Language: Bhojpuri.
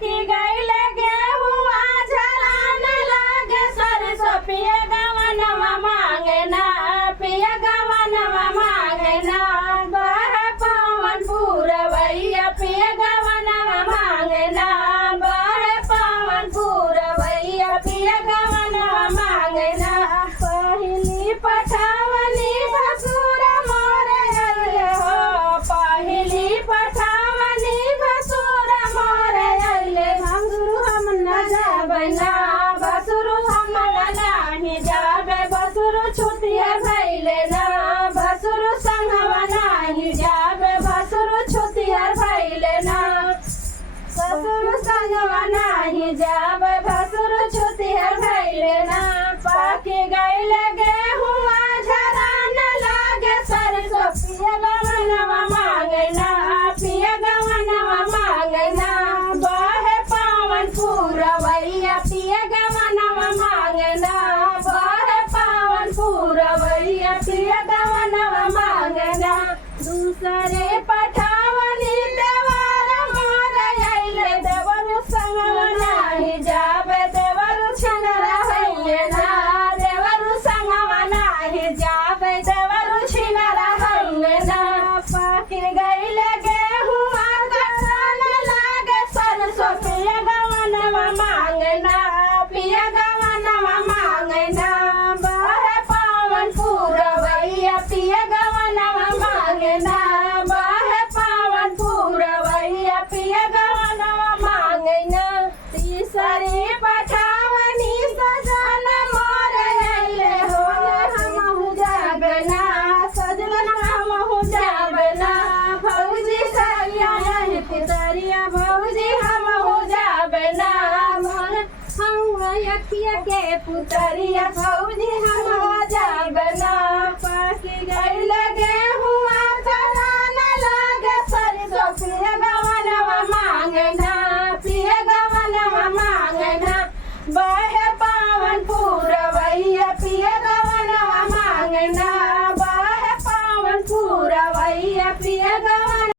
पाकी गईले गेहुआ झरान लागे सरसों पिया गवनवा मांगे ना पिया गवनवा मांगे ना बहे पवन पूरवैया पिया गवनवा मांगे ना बहे पवन पूरवैया पिया गवनवा मांगे ना पहली पठावनी भसुर मोरे अइले हो पहली पठावनी भसुर मोरे अइले भसुर हम न जाबे ना भसुर हम नाही जाबे भसुर छुटिया भइले ना भसुर संगवा नाही जाबे भसुर छुटिया भइले ना भसुर संगवा नाही जाबे भसुर छुटिया भइले ना पाके गईले गेहुआ झरान लागे सरसों पिया गवनवा मांगे ना पिया गवनवा मांगे ना बहे पवन पूरवैया पिया गवनवा मांगे ना बहे पवन पूरवैया पिया गवनवा मांगे ना दूसरे पठावनी देवर मोर अइले देवर संगवा नाही जाबे देवर छिनरा हइले ना देवर संगवा नाही जाबे देवर छिनरा हइले ना पाके गईले गेहुआ झरान लागे सरसों पिया गवनवा मांगे ना पिया गवनवा मांगे ना बहे पवन पूरवैया पिया गवनवा मांगे ना बहे पवन पूरवैया पिया गवनवा मांगे ना तीसरी पठावनी सजन मोर अइले हो हमहु जाबे ना सजन हमहु जाबे ना भौजी सरिया नहीं पितरिया भौजी हमहु जाबे ना मन हम अखिया के पुतरिया भौ